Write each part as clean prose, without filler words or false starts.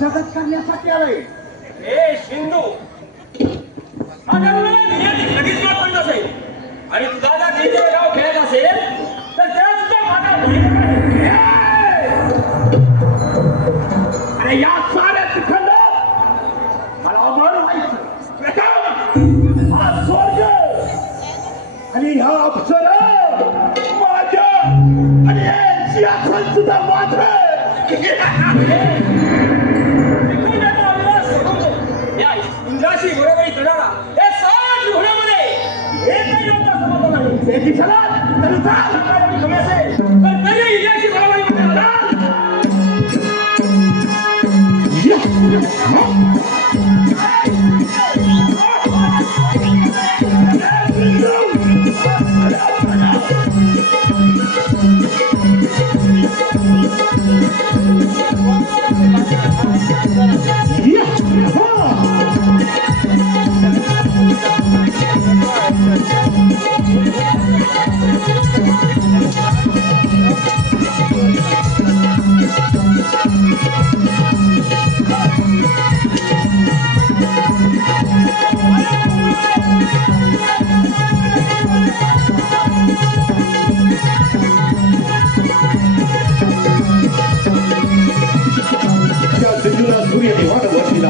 जगत करण्यासाठी आलाय हे सिंधू लगेच पडत असेल आणि तुझा जर तिथे गाव खेळत असेल तर त्याच अरे या साऱ्या तिखंड मला अमर व्हायचं हा स्वर्ग आणि हा अप्सर माझ्या आणि हे सिंहासन सुद्धा माझं इंद्राशी बरोबरी करणारा हे सात घोड्यामध्ये हे काही लोक समजलं नाही त्याची सलाद तर चाल कमी असेल तर तरी इंद्राशी बरोबरी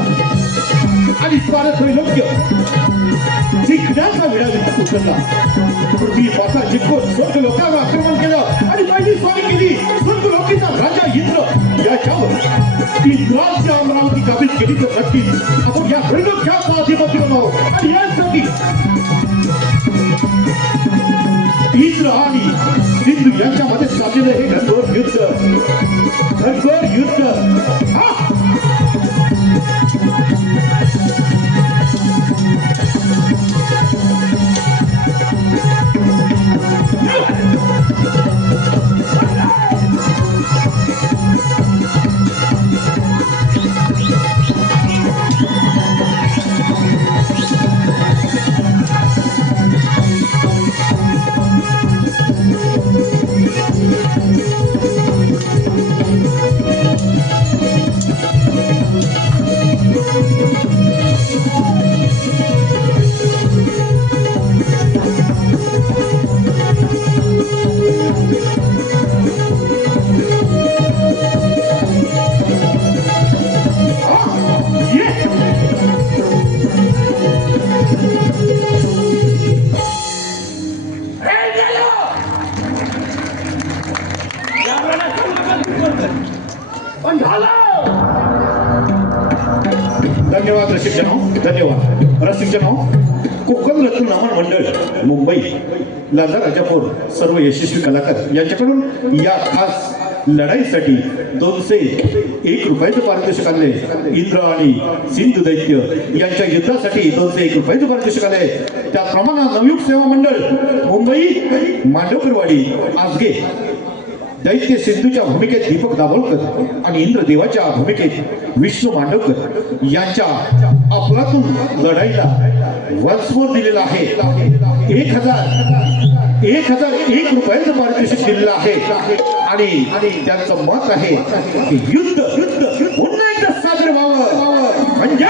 आणि स्वारथ योग्य जिंकण्याचा विडा उचलला पृथ्वी पासा जिंकून स्वर्ग लोकांवर आक्रमण केलं आणि पहिली स्वारी केली स्वर्ग लोकीचा राजा इंद्र याच्यावर इंद्राची अमरावती काबीज केली तर नक्कीच आपण या त्रैलोक्याचा अधिपती बनावं आणि यासाठी इंद्र आणि सिंधू यांच्यामध्ये चाललेलं हे घनघोर युद्ध हा धन्यवाद रसिकजनो, धन्यवाद रसिकजनो. कोकण रत्न नमन मंडळ मुंबई, लाजा राजापूर सर्व यशस्वी कलाकार यांच्याकडून या खास लढाईसाठी 201 रुपयाचं पारितोषिक आले. इंद्र आणि सिंधू दैत्य यांच्या युद्धासाठी 201 रुपयाचं पारितोषिक आले. त्याप्रमाणे नवयुग सेवा मंडळ मुंबई मांडवकरवाडी आजगे दैत्य सिंधूच्या भूमिकेत दीपक दाभोलकर आणि इंद्रदेवाच्या भूमिकेत विष्णू मांडवकर यांच्या अफलातून लढाईला वन्समोर दिलेला आहे. 1001 रुपयाचं पारितोषिक दिलेलं आहे आणि त्यांचं मत आहे की युद्ध पुन्हा एकदा साजरं व्हावं म्हणजे